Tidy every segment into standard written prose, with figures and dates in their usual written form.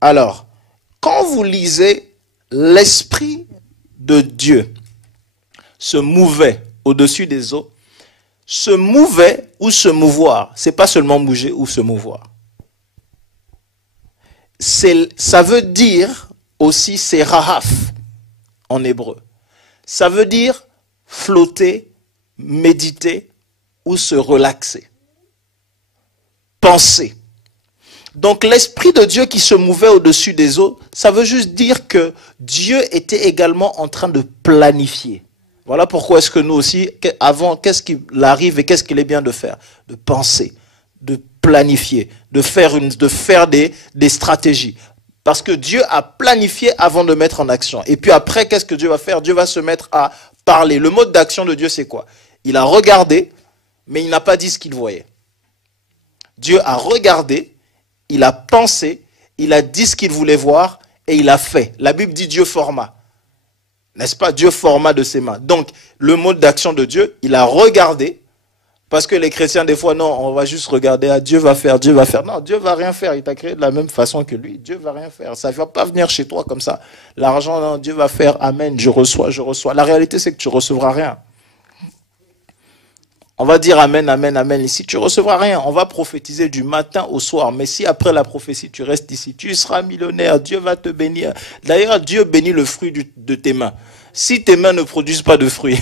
Alors, quand vous lisez l'Esprit de Dieu se mouvait au-dessus des eaux, se mouvait ou se mouvoir, c'est pas seulement bouger ou se mouvoir. Ça veut dire aussi c'est rahaf en hébreu. Ça veut dire flotter, méditer ou se relaxer. Penser. Donc l'Esprit de Dieu qui se mouvait au-dessus des eaux, ça veut juste dire que Dieu était également en train de planifier. Voilà pourquoi est-ce que nous aussi, avant, qu'est-ce qu'il arrive et qu'est-ce qu'il est bien de faire? De penser, de planifier, de faire des stratégies. Parce que Dieu a planifié avant de mettre en action. Et puis après, qu'est-ce que Dieu va faire? Dieu va se mettre à parler. Le mode d'action de Dieu, c'est quoi? Il a regardé, mais il n'a pas dit ce qu'il voyait. Dieu a regardé, il a pensé, il a dit ce qu'il voulait voir et il a fait. La Bible dit Dieu forma. N'est-ce pas? Dieu forma de ses mains. Donc, le mode d'action de Dieu, il a regardé. Parce que les chrétiens, des fois, non, on va juste regarder, ah, Dieu va faire, Dieu va faire. Non, Dieu va rien faire. Il t'a créé de la même façon que lui. Dieu va rien faire. Ça ne va pas venir chez toi comme ça. L'argent, non, Dieu va faire, amen, je reçois, je reçois. La réalité, c'est que tu ne recevras rien. On va dire amen, amen, amen. Ici, tu ne recevras rien. On va prophétiser du matin au soir. Mais si après la prophétie, tu restes ici, tu seras millionnaire. Dieu va te bénir. D'ailleurs, Dieu bénit le fruit de tes mains. Si tes mains ne produisent pas de fruits,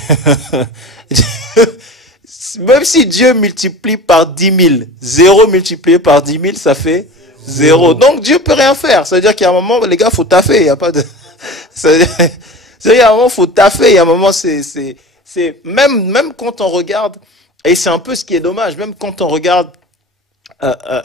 même si Dieu multiplie par 10 000, 0 multiplié par 10 000, ça fait 0. Donc Dieu peut rien faire. C'est-à-dire qu'il y a un moment, les gars, il faut taffer. Il y a pas de... C'est-à-dire qu'il y a un moment, il faut taffer. Il y a un moment, même quand on regarde, et c'est un peu ce qui est dommage, même quand on regarde,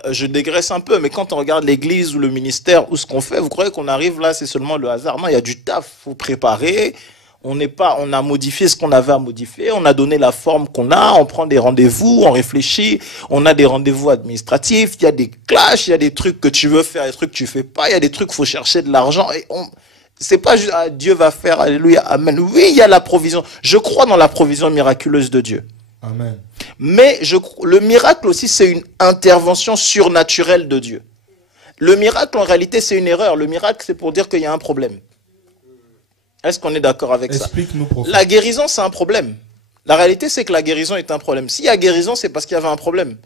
je dégraisse un peu, mais quand on regarde l'église ou le ministère ou ce qu'on fait, vous croyez qu'on arrive là, c'est seulement le hasard? Non, il y a du taf, il faut préparer. On a modifié ce qu'on avait à modifier, on a donné la forme qu'on a, on prend des rendez-vous, on réfléchit, on a des rendez-vous administratifs, il y a des clashs, il y a des trucs que tu veux faire, des trucs que tu fais pas, il y a des trucs qu'il faut chercher de l'argent. Et c'est pas juste ah, Dieu va faire, alléluia, amen. Oui, il y a la provision. Je crois dans la provision miraculeuse de Dieu. Amen. Mais le miracle aussi, c'est une intervention surnaturelle de Dieu. Le miracle, en réalité, c'est une erreur. Le miracle, c'est pour dire qu'il y a un problème. Est-ce qu'on est d'accord avec ça? Explique-nous, prophète. La guérison, c'est un problème. La réalité, c'est que la guérison est un problème. S'il y a guérison, c'est parce qu'il y avait un problème.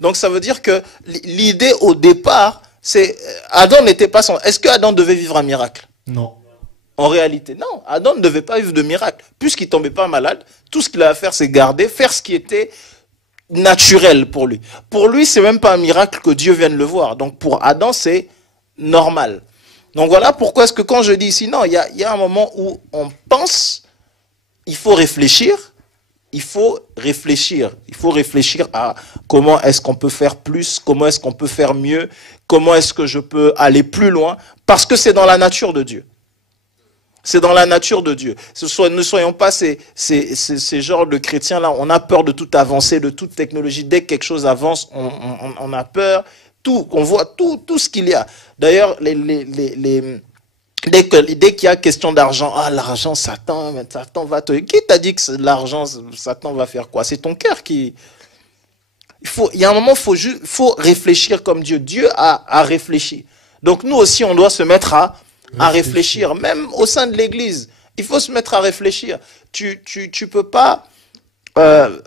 Donc, ça veut dire que l'idée au départ, c'est Adam n'était pas sans... Est-ce que Adam devait vivre un miracle? Non. En réalité, non. Adam ne devait pas vivre de miracle. Puisqu'il ne tombait pas malade, tout ce qu'il avait à faire, c'est garder, faire ce qui était naturel pour lui. Pour lui, c'est même pas un miracle que Dieu vienne le voir. Donc, pour Adam, c'est normal. Donc voilà pourquoi est-ce que quand je dis ici, non, il y a un moment où on pense, il faut réfléchir, il faut réfléchir à comment est-ce qu'on peut faire plus, comment est-ce qu'on peut faire mieux, comment est-ce que je peux aller plus loin, parce que c'est dans la nature de Dieu. C'est dans la nature de Dieu. Ne soyons pas ces genres de chrétiens-là, on a peur de toute avancée, de toute technologie. Dès que quelque chose avance, on a peur. On voit tout ce qu'il y a. D'ailleurs, dès qu'il y a question d'argent, ah, l'argent, Satan va te... Qui t'a dit que l'argent, Satan va faire quoi? C'est ton cœur qui... Il y a un moment, il faut réfléchir comme Dieu. Dieu a réfléchi. Donc nous aussi, on doit se mettre à réfléchir. Même au sein de l'Église, il faut se mettre à réfléchir. Tu peux pas...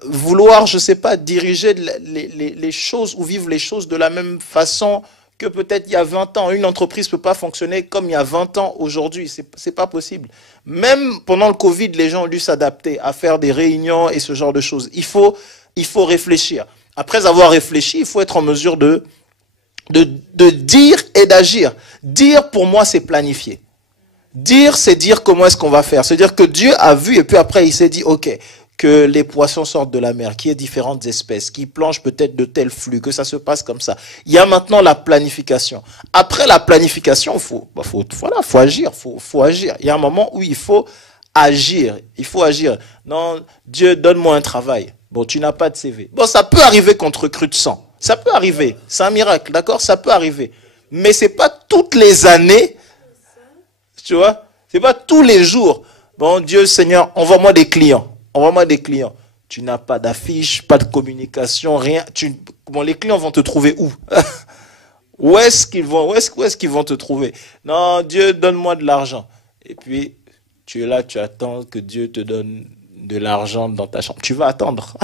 vouloir, je sais pas, diriger les choses ou vivre les choses de la même façon que peut-être il y a 20 ans. Une entreprise peut pas fonctionner comme il y a 20 ans aujourd'hui. C'est pas possible. Même pendant le Covid, les gens ont dû s'adapter à faire des réunions et ce genre de choses. Il faut réfléchir. Après avoir réfléchi, il faut être en mesure de dire et d'agir. Dire, pour moi, c'est planifier. Dire, c'est dire comment est-ce qu'on va faire. C'est-à-dire que Dieu a vu et puis après, il s'est dit, ok, que les poissons sortent de la mer, qu'il y ait différentes espèces, qui plongent peut-être de tels flux, que ça se passe comme ça. Il y a maintenant la planification. Après la planification, faut agir, faut agir. Il y a un moment où il faut agir. Il faut agir. Non, Dieu, donne-moi un travail. Bon, tu n'as pas de CV. Bon, ça peut arriver qu'on te recrute sans. Ça peut arriver. C'est un miracle, d'accord? Ça peut arriver. Mais c'est pas toutes les années, tu vois? C'est pas tous les jours. Bon, Dieu, Seigneur, envoie-moi des clients. Envoie-moi des clients. Tu n'as pas d'affiche, pas de communication, rien. Bon, les clients vont te trouver où? Où est-ce qu'ils vont, où est-ce qu'ils vont te trouver? Non, Dieu, donne-moi de l'argent. Et puis, tu es là, tu attends que Dieu te donne de l'argent dans ta chambre. Tu vas attendre.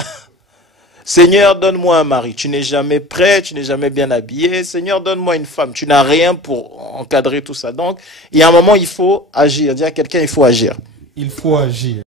Seigneur, donne-moi un mari. Tu n'es jamais prêt, tu n'es jamais bien habillé. Seigneur, donne-moi une femme. Tu n'as rien pour encadrer tout ça. Donc, il y a un moment, il faut agir. Dire à quelqu'un, il faut agir. Il faut agir.